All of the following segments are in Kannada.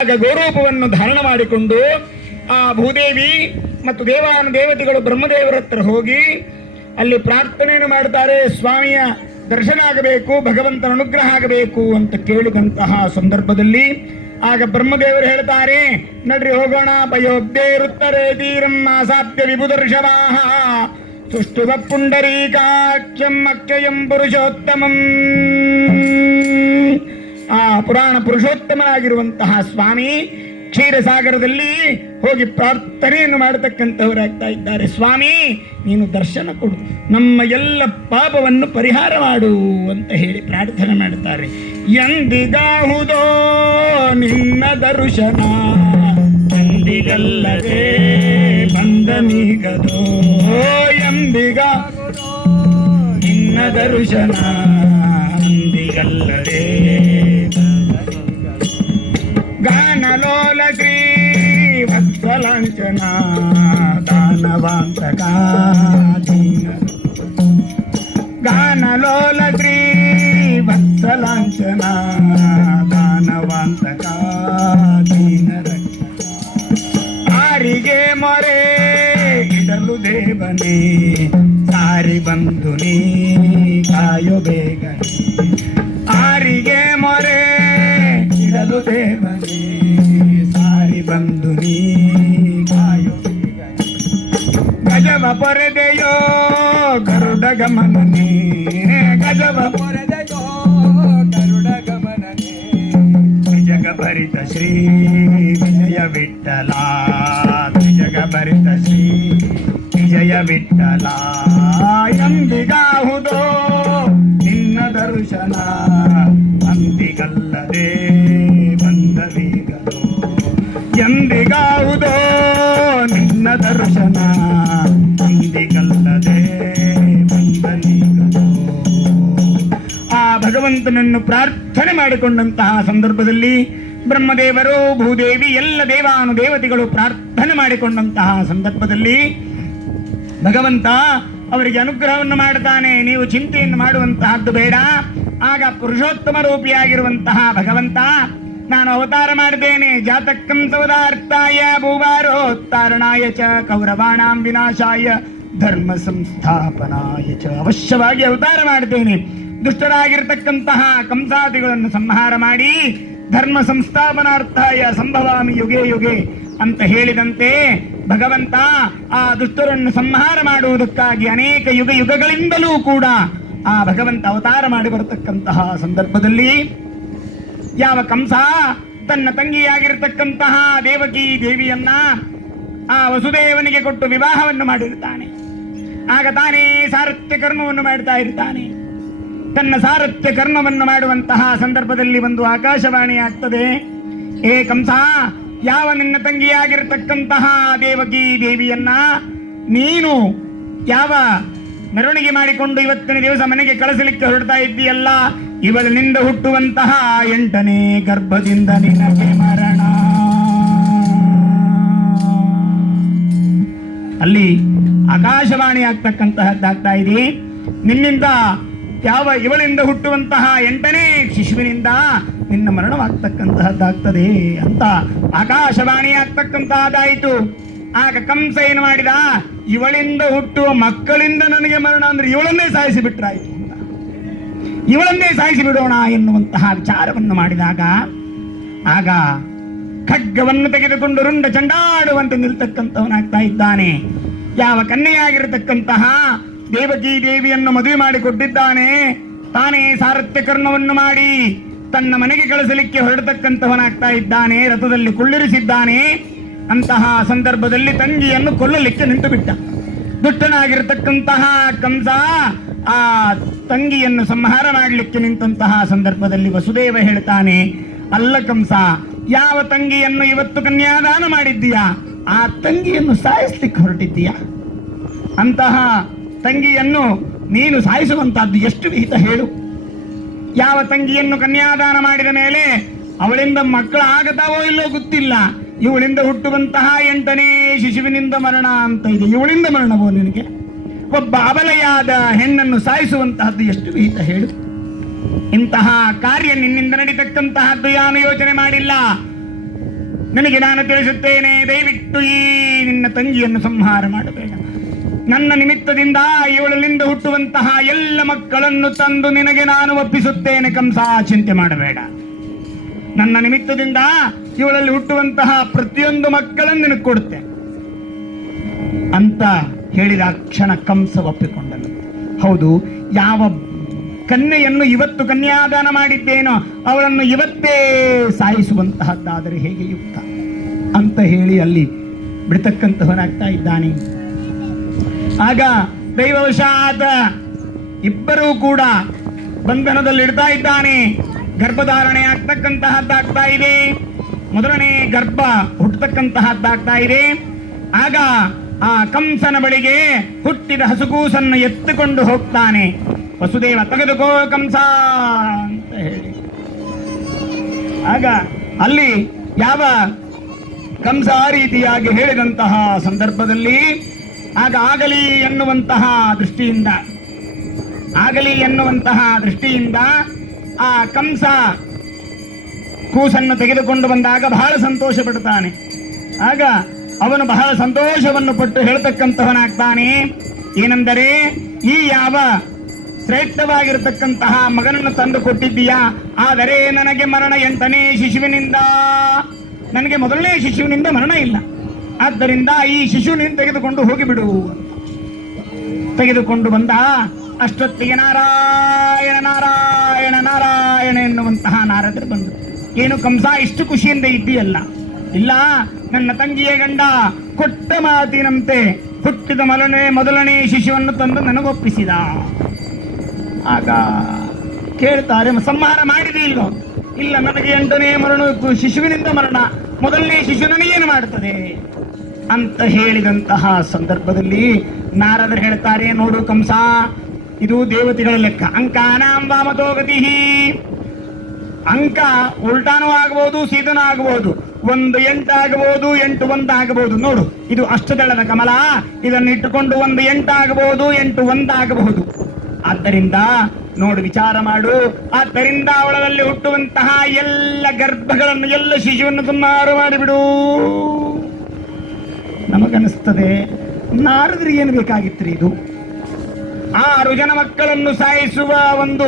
ಗೋರೂಪವನ್ನು ಧಾರಣ ಮಾಡಿಕೊಂಡು ಆ ಭೂದೇವಿ ಮತ್ತು ದೇವಾನುದೇವತೆಗಳು ಬ್ರಹ್ಮದೇವರ ಹತ್ರ ಹೋಗಿ ಅಲ್ಲಿ ಪ್ರಾರ್ಥನೆಯನ್ನು ಮಾಡ್ತಾರೆ. ಸ್ವಾಮಿಯ ದರ್ಶನ ಆಗಬೇಕು, ಭಗವಂತನ ಅನುಗ್ರಹ ಆಗಬೇಕು ಅಂತ ಕೇಳಿದಂತಹ ಸಂದರ್ಭದಲ್ಲಿ ಆಗ ಬ್ರಹ್ಮದೇವರು ಹೇಳ್ತಾರೆ, ನಡ್ರಿ ಹೋಗೋಣ. ಪಯೋಬ್ದೇರುತ್ತಾರೆ ತೀರಂ ಆಸಾಪ್ಯ ವಿಭುದರ್ಶವಾಹ ಸುಷ್ಟುವ ಪುಂಡರೀಕಾಕ್ಷಂ ಅಕ್ಷಯಂ ಪುರುಷೋತ್ತಮಂ. ಆ ಪುರಾಣ ಪುರುಷೋತ್ತಮನಾಗಿರುವಂತಹ ಸ್ವಾಮಿ ಕ್ಷೀರಸಾಗರದಲ್ಲಿ ಹೋಗಿ ಪ್ರಾರ್ಥನೆಯನ್ನು ಮಾಡತಕ್ಕಂಥವರಾಗ್ತಾ ಇದ್ದಾರೆ. ಸ್ವಾಮಿ, ನೀನು ದರ್ಶನ ಕೊಡು, ನಮ್ಮ ಎಲ್ಲ ಪಾಪವನ್ನು ಪರಿಹಾರ ಮಾಡು ಅಂತ ಹೇಳಿ ಪ್ರಾರ್ಥನೆ ಮಾಡುತ್ತಾರೆ. ಎಂದಿಗಾಹುದೋ ನಿನ್ನ ದರ್ಶನ, ಎಂದಿಗಲ್ಲದೆ ಬಂದನೀಗದೋ. ಎಂದಿಗಾಹುದೋ ನಿನ್ನ ದರ್ಶನ, ಎಂದಿಗಲ್ಲದೆ ಗಾನಲೋಲ ಶ್ರೀ ವತ್ಸಲಾಂಚನ ದಾನವಾಂತಕ ದೀನ. ಗಾನಲೋಲ ಶ್ರೀ ವತ್ಸಲಾಂಚನ ದಾನವಾಂತಕ ದೀನ ರಕ್ಷಕ. ಆರಿಗೆ ಮೊರೆ ಇಡಲು ದೇವನೇ, ಸಾರಿ ಬಂದು ನೀ ಕಾಯೋ ಬೇಗನೆ. ಆರಿಗೆ ಮೊರೆ ಇಡಲು ದೇವನೇ, ಸಾರಿ ಬಂದು ನೀ ಕಾಯೋ ಬೇಗನೆ. ಗಜವ ಪೊರೆದೆಯೋ ಗರುಡ ಗಮನನೇ, ಗಜವ ಪೊರೆದೆಯೋ ಗರುಡ ಗಮನನೇ. ಜಗ ಭರಿತ ಶ್ರೀ ವಿಜಯ ವಿಠಲ, ಜಗ ಭರಿತ ಶ್ರೀ ವಿಜಯ ವಿಠಲ. ಎಂದಿಗಾಹುದೋ ನಿನ್ನ ದರ್ಶನ, ಅಂದಿಗಲ್ಲದೆ ಬಂದದೀಗದೋ. ಎಂದಿಗಾಹುದೋ ನಿನ್ನ ದರ್ಶನ, ಅಂದಿಗಲ್ಲದೆ ಬಂದದೀಗದೋ. ಆ ಭಗವಂತನನ್ನು ಪ್ರಾರ್ಥನೆ ಮಾಡಿಕೊಂಡಂತಹ ಸಂದರ್ಭದಲ್ಲಿ ಬ್ರಹ್ಮದೇವರು, ಭೂದೇವಿ, ಎಲ್ಲ ದೇವಾನುದೇವತೆಗಳು ಪ್ರಾರ್ಥನೆ ಮಾಡಿಕೊಂಡಂತಹ ಸಂದರ್ಭದಲ್ಲಿ ಭಗವಂತ ಅವರಿಗೆ ಅನುಗ್ರಹವನ್ನು ಮಾಡುತ್ತಾನೆ. ನೀವು ಚಿಂತೆಯನ್ನು ಮಾಡುವಂತಹದ್ದು ಬೇಡ. ಆಗ ಪುರುಷೋತ್ತಮ ರೂಪಿಯಾಗಿರುವಂತಹ ಭಗವಂತ, ನಾನು ಅವತಾರ ಮಾಡಿದ್ದೇನೆ. ಜಾತಕಂ ಸೌದಾರ್ಥಾಯ ಭೂಭಾರೋತ್ತಾರಣಾಯ ಚ ಕೌರವಾಣಾಂ ವಿನಾಶಾಯ ಧರ್ಮ ಸಂಸ್ಥಾಪನಾಯ ಚ. ಅವಶ್ಯವಾಗಿ ಅವತಾರ ಮಾಡಿದ್ದೇನೆ. ದುಷ್ಟರಾಗಿರ್ತಕ್ಕಂತಹ ಕಂಸಾದಿಗಳನ್ನು ಸಂಹಾರ ಮಾಡಿ ಧರ್ಮ ಸಂಸ್ಥಾಪನಾರ್ಥಾಯ ಸಂಭವಾಮಿ ಯುಗೆ ಯುಗೆ ಅಂತ ಹೇಳಿದಂತೆ ಭಗವಂತ ಆ ದುಷ್ಟರನ್ನು ಸಂಹಾರ ಮಾಡುವುದಕ್ಕಾಗಿ ಅನೇಕ ಯುಗ ಯುಗಗಳಿಂದಲೂ ಕೂಡ ಆ ಭಗವಂತ ಅವತಾರ ಮಾಡಿ ಬರತಕ್ಕಂತಹ ಸಂದರ್ಭದಲ್ಲಿ ಯಾವ ಕಂಸ ತನ್ನ ತಂಗಿಯಾಗಿರತಕ್ಕಂತಹ ದೇವಕಿ ದೇವಿಯನ್ನ ಆ ವಸುದೇವನಿಗೆ ಕೊಟ್ಟು ವಿವಾಹವನ್ನು ಮಾಡಿರುತ್ತಾನೆ. ಆಗ ತಾನೇ ಸಾರಥ್ಯ ಕರ್ಮವನ್ನು ಮಾಡ್ತಾ ಇರ್ತಾನೆ. ತನ್ನ ಸಾರಥ್ಯ ಕರ್ಮವನ್ನು ಮಾಡುವಂತಹ ಸಂದರ್ಭದಲ್ಲಿ ಒಂದು ಆಕಾಶವಾಣಿ ಆಗ್ತದೆ. ಏ ಕಂಸ, ಯಾವ ನಿನ್ನ ತಂಗಿಯಾಗಿರತಕ್ಕಂತಹ ದೇವಕಿ ದೇವಿಯನ್ನ ನೀನು ಯಾವ ಮೆರವಣಿಗೆ ಮಾಡಿಕೊಂಡು ಇವತ್ತಿನ ದಿವಸ ಮನೆಗೆ ಕಳಿಸಲಿಕ್ಕೆ ಹೊರಡ್ತಾ ಇದ್ದೀಯಲ್ಲ, ಇವಳಿನಿಂದ ಹುಟ್ಟುವಂತಹ 8ನೇ ಗರ್ಭದಿಂದ ನಿನಗೆ ಮರಣ. ಅಲ್ಲಿ ಆಕಾಶವಾಣಿ ಆಗ್ತಕ್ಕಂತಹದ್ದಾಗ್ತಾ ಇದೆ. ನಿನ್ನಿಂದ ಯಾವ ಇವಳಿಂದ ಹುಟ್ಟುವಂತಹ 8ನೇ ಶಿಶುವಿನಿಂದ ನಿನ್ನ ಮರಣವಾಗ್ತಕ್ಕಂತಹದ್ದಾಗ್ತದೆ ಅಂತ ಆಕಾಶವಾಣಿ ಆಗ್ತಕ್ಕಂತಹದ್ದಾಯಿತು. ಆಗ ಕಂಸ ಏನು ಮಾಡಿದ, ಇವಳಿಂದ ಹುಟ್ಟುವ ಮಕ್ಕಳಿಂದ ನನಗೆ ಮರಣ ಅಂದ್ರೆ ಇವಳನ್ನೇ ಸಾಯಿಸಿ ಬಿಟ್ರಾಯ್ತು ಅಂತ, ಇವಳನ್ನೇ ಸಾಯಿಸಿ ಬಿಡೋಣ ಎನ್ನುವಂತಹ ವಿಚಾರವನ್ನು ಮಾಡಿದಾಗ ಆಗ ಖಡ್ಗವನ್ನು ತೆಗೆದುಕೊಂಡು ರುಂಡ ಚಂಡಾಡುವಂತೆ ನಿಲ್ತಕ್ಕಂಥವನಾಗ್ತಾ ಇದ್ದಾನೆ. ಯಾವ ಕನ್ಯೆಯಾಗಿರತಕ್ಕಂತಹ ದೇವಕಿ ದೇವಿಯನ್ನು ಮದುವೆ ಮಾಡಿಕೊಟ್ಟಿದ್ದಾನೆ, ತಾನೇ ಸಾರಥ್ಯ ಕರ್ಮವನ್ನು ಮಾಡಿ ತನ್ನ ಮನೆಗೆ ಕಳಿಸಲಿಕ್ಕೆ ಹೊರಡತಕ್ಕಂಥವನಾಗ್ತಾ ಇದ್ದಾನೆ. ರಥದಲ್ಲಿ ಕುಳ್ಳಿರಿಸಿದ್ದಾನೆ. ಅಂತಹ ಸಂದರ್ಭದಲ್ಲಿ ತಂಗಿಯನ್ನು ಕೊಲ್ಲಲಿಕ್ಕೆ ನಿಂತು ಬಿಟ್ಟ. ದುಷ್ಟನಾಗಿರತಕ್ಕಂತಹ ಕಂಸ ಆ ತಂಗಿಯನ್ನು ಸಂಹಾರ ಮಾಡಲಿಕ್ಕೆ ನಿಂತಹ ಸಂದರ್ಭದಲ್ಲಿ ವಸುದೇವ ಹೇಳ್ತಾನೆ, ಅಲ್ಲ ಕಂಸ, ಯಾವ ತಂಗಿಯನ್ನು ಇವತ್ತು ಕನ್ಯಾದಾನ ಮಾಡಿದ್ದೀಯಾ ಆ ತಂಗಿಯನ್ನು ಸಾಯಿಸ್ಲಿಕ್ಕೆ ಹೊರಟಿದ್ದೀಯಾ? ಅಂತಹ ತಂಗಿಯನ್ನು ನೀನು ಸಾಯಿಸುವಂತಹದ್ದು ಎಷ್ಟು ವಿಹಿತ ಹೇಳು? ಯಾವ ತಂಗಿಯನ್ನು ಕನ್ಯಾದಾನ ಮಾಡಿದ ಮೇಲೆ ಅವಳಿಂದ ಮಕ್ಕಳು ಆಗತಾವೋ ಇಲ್ಲೋ ಗೊತ್ತಿಲ್ಲ, ಇವಳಿಂದ ಹುಟ್ಟುವಂತಹ 8ನೇ ಶಿಶುವಿನಿಂದ ಮರಣ ಅಂತ ಇದೆ. ಇವಳಿಂದ ಮರಣವೋ ನಿನಗೆ? ಒಬ್ಬ ಅಬಲೆಯಾದ ಹೆಣ್ಣನ್ನು ಸಾಯಿಸುವಂತಹದ್ದು ಎಷ್ಟು ವಿಹಿತ ಹೇಳು? ಇಂತಹ ಕಾರ್ಯ ನಿನ್ನಿಂದ ನಡೀತಕ್ಕಂತಹದ್ದು ಯಾನು ಯೋಚನೆ ಮಾಡಿಲ್ಲ. ನನಗೆ ನಾನು ತಿಳಿಸುತ್ತೇನೆ, ದಯವಿಟ್ಟು ಈ ನಿನ್ನ ತಂಗಿಯನ್ನು ಸಂಹಾರ ಮಾಡಬೇಡ. ನನ್ನ ನಿಮಿತ್ತದಿಂದ ಇವಳಲ್ಲಿಂದ ಹುಟ್ಟುವಂತಹ ಎಲ್ಲ ಮಕ್ಕಳನ್ನು ತಂದು ನಿನಗೆ ನಾನು ಒಪ್ಪಿಸುತ್ತೇನೆ ಕಂಸ, ಚಿಂತೆ ಮಾಡಬೇಡ. ನನ್ನ ನಿಮಿತ್ತದಿಂದ ಇವಳಲ್ಲಿ ಹುಟ್ಟುವಂತಹ ಪ್ರತಿಯೊಂದು ಮಕ್ಕಳನ್ನು ನಿನಗೆ ಕೊಡುತ್ತೇನೆ ಅಂತ ಹೇಳಿದ ಕ್ಷಣ ಕಂಸ ಒಪ್ಪಿಕೊಂಡನು. ಹೌದು, ಯಾವ ಕನ್ಯೆಯನ್ನು ಇವತ್ತು ಕನ್ಯಾದಾನ ಮಾಡಿದ್ದೇನೋ ಅವಳನ್ನು ಇವತ್ತೇ ಸಾಯಿಸುವಂತಹದ್ದಾದರೆ ಹೇಗೆ ಯುಕ್ತ ಅಂತ ಹೇಳಿ ಅಲ್ಲಿ ಬಿಡ್ತಕ್ಕಂತಹವನಾಗ್ತಾ ಇದ್ದಾನೆ. ಆಗ ದೈವವಶಾತ್ ಇಬ್ಬರೂ ಕೂಡ ಬಂಧನದಲ್ಲಿಡ್ತಾ ಇದ್ದಾನೆ. ಗರ್ಭಧಾರಣೆ ಆಗ್ತಕ್ಕಂತಹದ್ದಾಗ್ತಾ ಇದೆ. ಮೊದಲನೇ ಗರ್ಭ ಹುಟ್ಟತಕ್ಕಂತಹದ್ದಾಗ್ತಾ ಇದೆ. ಆಗ ಆ ಕಂಸನ ಬಳಿಗೆ ಹುಟ್ಟಿದ ಹಸುಗೂಸನ್ನು ಎತ್ತಿಕೊಂಡು ಹೋಗ್ತಾನೆ. ವಸುದೇವ, ತೆಗೆದುಕೋ ಕಂಸ ಅಂತ ಹೇಳಿ. ಆಗ ಅಲ್ಲಿ ಯಾವ ಕಂಸ ಆ ರೀತಿಯಾಗಿ ಹೇಳಿದಂತಹ ಸಂದರ್ಭದಲ್ಲಿ ಆಗ ಆಗಲಿ ಎನ್ನುವಂತಹ ದೃಷ್ಟಿಯಿಂದ ಆ ಕಂಸ ಕೂಸನ್ನು ತೆಗೆದುಕೊಂಡು ಬಂದಾಗ ಬಹಳ ಸಂತೋಷ ಪಡ್ತಾನೆ. ಆಗ ಅವನು ಬಹಳ ಸಂತೋಷವನ್ನು ಪಟ್ಟು ಹೇಳ್ತಕ್ಕಂತಹವನಾಗ್ತಾನೆ. ಏನೆಂದರೆ, ಈ ಯಾವ ಶ್ರೇಷ್ಠವಾಗಿರತಕ್ಕಂತಹ ಮಗನನ್ನು ತಂದು ಕೊಟ್ಟಿದ್ದೀಯಾ, ಆದರೆ ನನಗೆ ಮರಣ 8ನೇ ಶಿಶುವಿನಿಂದ, ನನಗೆ ಮೊದಲನೇ ಶಿಶುವಿನಿಂದ ಮರಣ ಇಲ್ಲ. ಆದ್ದರಿಂದ ಈ ಶಿಶುವಿನಿಂದ ತೆಗೆದುಕೊಂಡು ಹೋಗಿಬಿಡು. ತೆಗೆದುಕೊಂಡು ಬಂದ ಅಷ್ಟೊತ್ತಿಗೆ ನಾರಾಯಣ ನಾರಾಯಣ ನಾರಾಯಣ ಎನ್ನುವಂತಹ ನಾರದರು ಬಂದರು. ಏನು ಕಂಸ, ಇಷ್ಟು ಖುಷಿಯಿಂದ ಇದ್ದೀಯಲ್ಲ? ಇಲ್ಲ, ನನ್ನ ತಂಗಿಯ ಗಂಡ ಕೊಟ್ಟ ಮಾತಿನಂತೆ ಹುಟ್ಟಿದ ಮೊದಲನೇ ಶಿಶುವನ್ನು ತಂದು ನನಗೊಪ್ಪಿಸಿದ. ಆಗ ಕೇಳ್ತಾರೆ, ಸಂಹಾರ ಮಾಡಿದೆ ಇಲ್ಲೋ? ಇಲ್ಲ, ನನಗೆ 8ನೇ ಶಿಶುವಿನಿಂದ ಮರಣ, ಮೊದಲನೇ ಶಿಶು ನನಗೇನು ಮಾಡುತ್ತದೆ ಅಂತ ಹೇಳಿದಂತಹ ಸಂದರ್ಭದಲ್ಲಿ ನಾರದರು ಹೇಳ್ತಾರೆ, ನೋಡು ಕಂಸ, ಇದು ದೇವತೆಗಳ ಲೆಕ್ಕ. ಅಂಕಾನಾಂ ವಾಮತೋಗತಿ. ಅಂಕ ಉಲ್ಟಾನೂ ಆಗಬಹುದು, ಸೀದನೂ ಆಗಬಹುದು. 1 8 ಆಗಬಹುದು, 8 1 ಆಗಬಹುದು. ನೋಡು, ಇದು ಅಷ್ಟದಳದ ಕಮಲ, ಇದನ್ನು ಇಟ್ಟುಕೊಂಡು 1 8 ಆಗಬಹುದು, 8 1 ಆಗಬಹುದು. ಆದ್ದರಿಂದ ನೋಡು, ವಿಚಾರ ಮಾಡು. ಆದ್ದರಿಂದ ಅವಳಲ್ಲಿ ಹುಟ್ಟುವಂತಹ ಎಲ್ಲ ಗರ್ಭಗಳನ್ನು, ಎಲ್ಲ ಶಿಶುವನ್ನು ಸಂಹಾರ ಮಾಡಿಬಿಡು. ನಮಗನಿಸ್ತದೆ, ನಾರದರಿಗೆ ಏನು ಬೇಕಾಗಿತ್ತು ಇದು? 6 ಜನ ಮಕ್ಕಳನ್ನು ಸಾಯಿಸುವ ಒಂದು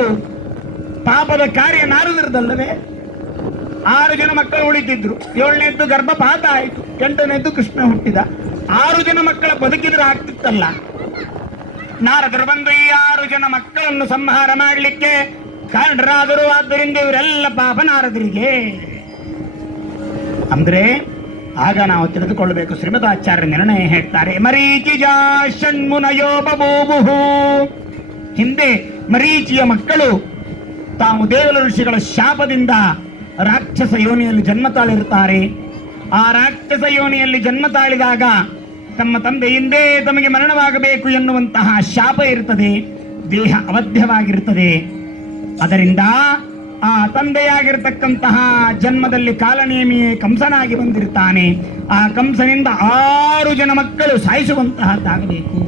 ಪಾಪದ ಕಾರ್ಯ ನಾರದರದಲ್ಲವೇ? 6 ಜನ ಮಕ್ಕಳು ಉಳಿತಿದ್ರು. 7ನೇದ್ದು ಗರ್ಭಪಾತ ಆಯಿತು, 8ನೇದ್ದು ಕೃಷ್ಣ ಹುಟ್ಟಿದ. 6 ಜನ ಮಕ್ಕಳ ಬದುಕಿದ್ರೆ ಆಗ್ತಿತ್ತಲ್ಲ. ನಾರದರು ಬಂದು ಈ 6 ಜನ ಮಕ್ಕಳನ್ನು ಸಂಹಾರ ಮಾಡಲಿಕ್ಕೆ ಕಾರಣರಾದರು. ಆದ್ದರಿಂದ ಇವರೆಲ್ಲ ಪಾಪ ನಾರದರಿಗೆ. ಅಂದ್ರೆ ಆಗ ನಾವು ತಿಳಿದುಕೊಳ್ಳಬೇಕು, ಶ್ರೀಮದಾಚಾರ್ಯ ನಿರ್ಣಯ ಹೇಳ್ತಾರೆ, ಮರೀಚಿಜಾ ಷಣ್ಮುನಯೋ ಬಭೂವುಃ. ಹಿಂದೆ ಮರೀಚಿಯ ಮಕ್ಕಳು ತಾವು ದೇವಲ ಋಷಿಗಳ ಶಾಪದಿಂದ ರಾಕ್ಷಸ ಯೋನಿಯಲ್ಲಿ ಜನ್ಮ ತಾಳಿರುತ್ತಾರೆ. ಆ ರಾಕ್ಷಸ ಯೋನಿಯಲ್ಲಿ ಜನ್ಮ ತಾಳಿದಾಗ ತಮ್ಮ ತಂದೆಯಿಂದೇ ತಮಗೆ ಮರಣವಾಗಬೇಕು ಎನ್ನುವಂತಹ ಶಾಪ ಇರುತ್ತದೆ. ದೇಹ ಅವಧ್ಯವಾಗಿರುತ್ತದೆ. ಅದರಿಂದ ಆ ತಂದೆಯಾಗಿರ್ತಕ್ಕಂತಹ ಜನ್ಮದಲ್ಲಿ ಕಾಲನೇಮಿಯೇ ಕಂಸನಾಗಿ ಬಂದಿರ್ತಾನೆ. ಆ ಕಂಸನಿಂದ 6 ಜನ ಮಕ್ಕಳು ಸಾಯಿಸುವಂತಹದ್ದಾಗಬೇಕು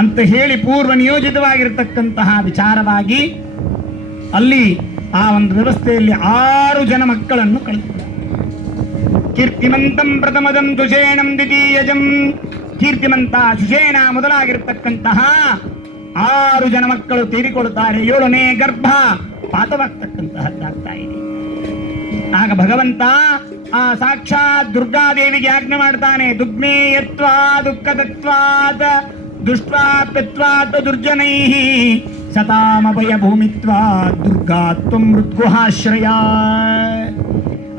ಅಂತ ಹೇಳಿ ಪೂರ್ವ ನಿಯೋಜಿತವಾಗಿರತಕ್ಕಂತಹ ವಿಚಾರವಾಗಿ ಅಲ್ಲಿ ಆ ಒಂದು ವ್ಯವಸ್ಥೆಯಲ್ಲಿ 6 ಜನ ಮಕ್ಕಳನ್ನು ಕಳಿಸಿದ್ದಾರೆ. ಕೀರ್ತಿಮಂತಂ ಪ್ರಥಮದಂ ಸುಷೇಣಂ ದ್ವಿತೀಯಜಂ. ಕೀರ್ತಿಮಂತ ಸುಷೇಣ ಮೊದಲಾಗಿರ್ತಕ್ಕಂತಹ 6 ಜನ ಮಕ್ಕಳು ತೀರಿಕೊಳ್ಳುತ್ತಾರೆ. 7ನೇ ಗರ್ಭ ಪಾತವಾಗ್ತಕ್ಕಂತಹದ್ದಾಗ್ತಾ ಇದೆ. ಆಗ ಭಗವಂತ ಆ ಸಾಕ್ಷಾತ್ ದುರ್ಗಾದೇವಿಗೆ ಆಜ್ಞೆ ಮಾಡ್ತಾನೆ, ದುಗ್ನೇಯತ್ವಾ ದುಃಖದತ್ವಾತ್ ದುಷ್ಟ್ವಾ ಪೆತ್ವಾತ್ ದುರ್ಜನೈಃ ಸತಾಮಭಯ ಭೂಮಿತ್ವಾ ದುರ್ಗಾತ್ವಂ ಮೃತ್ಗುಹಾಶ್ರಯ.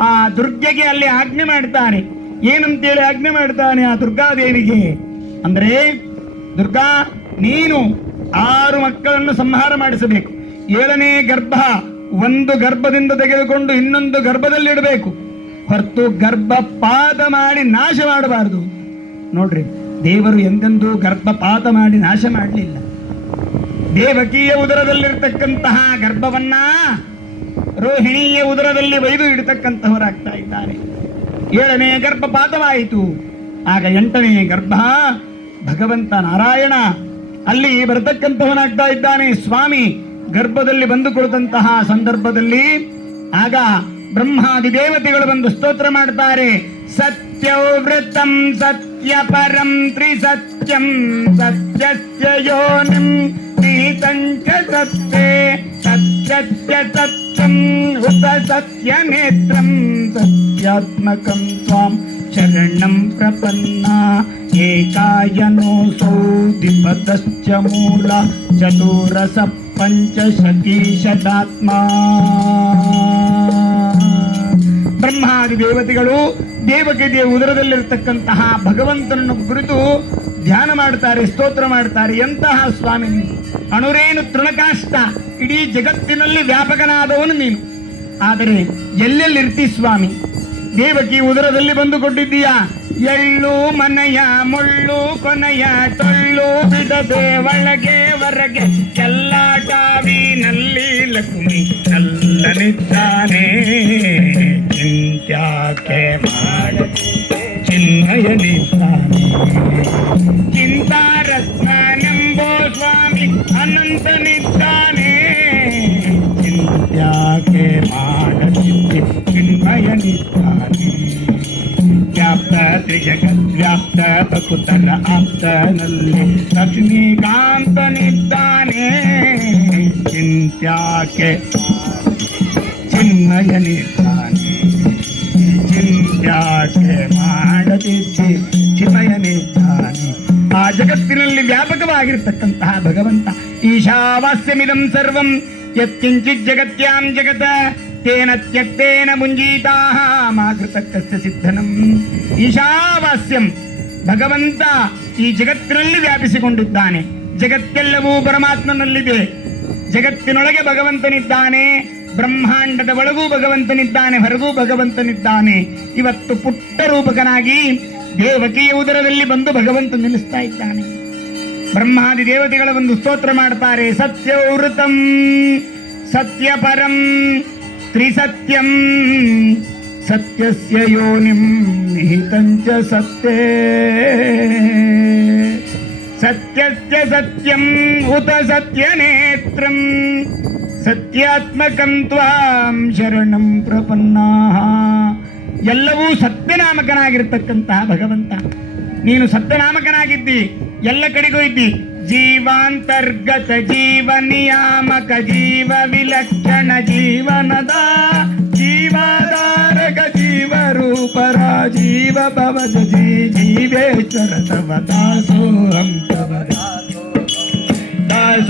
ಆ ದುರ್ಗೆಗೆ ಅಲ್ಲಿ ಆಜ್ಞೆ ಮಾಡ್ತಾನೆ. ಏನಂತೇಳಿ ಆಜ್ಞೆ ಮಾಡ್ತಾನೆ ಆ ದುರ್ಗಾದೇವಿಗೆ ಅಂದ್ರೆ, ದುರ್ಗಾ, ನೀನು 6 ಮಕ್ಕಳನ್ನು ಸಂಹಾರ ಮಾಡಿಸಬೇಕು. 7ನೇ ಗರ್ಭ ಒಂದು ಗರ್ಭದಿಂದ ತೆಗೆದುಕೊಂಡು ಇನ್ನೊಂದು ಗರ್ಭದಲ್ಲಿಡಬೇಕು, ಹೊರತು ಗರ್ಭಪಾತ ಮಾಡಿ ನಾಶ ಮಾಡಬಾರದು. ನೋಡ್ರಿ, ದೇವರು ಎಂದೆಂದೂ ಗರ್ಭಪಾತ ಮಾಡಿ ನಾಶ ಮಾಡಲಿಲ್ಲ. ದೇವಕಿಯ ಉದರದಲ್ಲಿರ್ತಕ್ಕಂತಹ ಗರ್ಭವನ್ನ ರೋಹಿಣಿಯ ಉದರದಲ್ಲಿ ಒಯ್ದು ಇಡತಕ್ಕಂತಹವರಾಗ್ತಾ ಇದ್ದಾರೆ. 7ನೇ ಗರ್ಭಪಾತವಾಯಿತು. ಆಗ 8ನೇ ಗರ್ಭ ಭಗವಂತ ನಾರಾಯಣ ಅಲ್ಲಿ ಬರತಕ್ಕಂತಹವನಾಗ್ತಾ ಇದ್ದಾನೆ. ಸ್ವಾಮಿ ಗರ್ಭದಲ್ಲಿ ಬಂದು ಕೊಡುವಂತಹ ಸಂದರ್ಭದಲ್ಲಿ ಆಗ ಬ್ರಹ್ಮಾದಿ ದೇವತೆಗಳು ಬಂದು ಸ್ತೋತ್ರ ಮಾಡ್ತಾರೆ. ಸತ್ಯವ್ರತಂ ಸತ್ಯಪರಂ ತ್ರಿಸತ್ಯಂ ಸತ್ಯಸ್ಯ ಯೋನಿಂ ನಿಹಿತಂಚ ಸತ್ಯೇ ಸತ್ಯಸ್ಯ ಸತ್ಯಂ ಉತ ಸತ್ಯನೇತ್ರಂ ಸತ್ಯಾತ್ಮಕಂ ತ್ವಾಂ ಶರಣಂ ಪ್ರಪನ್ನ ಏಕಾಯನೋऽಸೌ ದ್ವಿಪದಶ್ಚ ಮೂಲ ಚತುರಸ ಪಂಚಶತೀಶತಾತ್ಮಾ. ಬ್ರಹ್ಮಾದಿ ದೇವತೆಗಳು ದೇವಕಿಯ ಉದರದಲ್ಲಿರತಕ್ಕಂತಹ ಭಗವಂತನನ್ನು ಕುರಿತು ಧ್ಯಾನ ಮಾಡ್ತಾರೆ, ಸ್ತೋತ್ರ ಮಾಡ್ತಾರೆ. ಎಂತಹ ಸ್ವಾಮಿ ನೀನು, ಅಣುರೇನು ತೃಣಕಾಷ್ಟ, ಇಡೀ ಜಗತ್ತಿನಲ್ಲಿ ವ್ಯಾಪಕನಾದವನು ನೀನು. ಆದರೆ ಎಲ್ಲೆಲ್ಲಿರ್ತಿ ಸ್ವಾಮಿ? ದೇವಕಿ ಉದರದಲ್ಲಿ ಬಂದು ಕೊಟ್ಟಿದ್ದೀಯಾ. ಎಳ್ಳು ಮನೆಯ ಮುಳ್ಳು ಕೊನೆಯ ಟೊಳ್ಳು ಬಿಡದೆ ಒಳಗೆ ಹೊರಗೆ ಚೆಲ್ಲಾಟಾವಿನಲ್ಲಿ ಲಕ್ಷ್ಮಿ ನಲ್ಲನಿದ್ದಾನೆ. ಚಿಂತ್ಯಾಕೆ ಮಾಡ ಚಿನ್ಮಯನಿದ್ದಾನೆ. ಚಿಂತಾರತ್ನನೆಂಬೋ ಸ್ವಾಮಿ ಅನಂತನಿದ್ದಾನೆ. ಚಿಂತ್ಯಾಕೆ ಮಾಡದಿದ್ದೆ ಚಿನ್ಮಯನಿದ್ದಾನೆ. ವ್ಯಾಪ್ತ ತ್ರಿಜಗದ್ವ್ಯಾಪ್ತ ಬಕುತಲ ಆಪ್ತನಲ್ಲಿ ಲಕ್ಷ್ಮೀಕಾಂತನಿದ್ದಾನೆ. ಚಿಂತ್ಯಾಕೆ ಚಿನ್ಮಯನಿದ್ದಾನೆ. ಚಿಂತ್ಯಾಕೆ ಮಾಡದಿದ್ದೆ ಚಿನ್ಮಯನಿದ್ದಾನೆ. ಆ ಜಗತ್ತಿನಲ್ಲಿ ವ್ಯಾಪಕವಾಗಿರ್ತಕ್ಕಂತಹ ಭಗವಂತ. ಈಶಾವಾಸ್ಯಮಿದಂ ಸರ್ವಂ ಯತ್ಕಿಂಚಿತ್ ಜಗತ್ಯಾಂ ಜಗತ ತೇನ ತ್ಯಕ್ತೇನ ಮುಂಜೀತಾಃ ಮಾ ಕೃತಕಸ್ಯ ಸಿದ್ಧನಂ. ಈಶಾವಾಸ್ಯಂ, ಭಗವಂತ ಈ ಜಗತ್ತಿನಲ್ಲಿ ವ್ಯಾಪಿಸಿಕೊಂಡಿದ್ದಾನೆ. ಜಗತ್ತೆಲ್ಲವೂ ಪರಮಾತ್ಮನಲ್ಲಿದೆ. ಜಗತ್ತಿನೊಳಗೆ ಭಗವಂತನಿದ್ದಾನೆ, ಬ್ರಹ್ಮಾಂಡದ ಒಳಗೂ ಭಗವಂತನಿದ್ದಾನೆ, ಹೊರಗೂ ಭಗವಂತನಿದ್ದಾನೆ. ಇವತ್ತು ಪುಟ್ಟ ರೂಪಕನಾಗಿ ದೇವಕಿಯ ಉದರದಲ್ಲಿ ಬಂದು ಭಗವಂತ ನಿಲ್ಲಿಸ್ತಾ ಇದ್ದಾನೆ. ಬ್ರಹ್ಮಾದಿ ದೇವತೆಗಳ ಒಂದು ಸ್ತೋತ್ರ ಮಾಡ್ತಾರೆ. ಸತ್ಯವೃತಂ ಸತ್ಯಪರಂ ತ್ರಿಸತ್ಯಂ ಸತ್ಯಸ್ಯ ಯೋನಿಂ ನಿಹಿತಂಚ ಸತ್ಯೇ ಸತ್ಯಸ್ಯ ಸತ್ಯಂ ಉತ ಸತ್ಯನೇತ್ರಂ ಸತ್ಯಾತ್ಮಕಂ ತ್ವಾಂ ಶರಣಂ ಪ್ರಪನ್ನಾಃ. ಎಲ್ಲವೂ ಸತ್ಯನಾಮಕನಾಗಿರ್ತಕ್ಕಂತಹ ಭಗವಂತ. ನೀನು ಸತ್ಯನಾಮಕನಾಗಿದ್ದಿ, ಎಲ್ಲ ಕಡೆಗೂ ಇದ್ದಿ. ಜೀವಾಂತರ್ಗತ ಜೀವ ನಿಯಾಮಕ ಜೀವ ವಿಲಕ್ಷಣ ಜೀವನದ ಜೀವಾಧಾರಕ ಜೀವ ರೂಪರ ಜೀವ ಭವಜ ಜೀವೇಶ್ವರ ತವ ದಾಸೋಹಂ ತವ ದಾಸೋ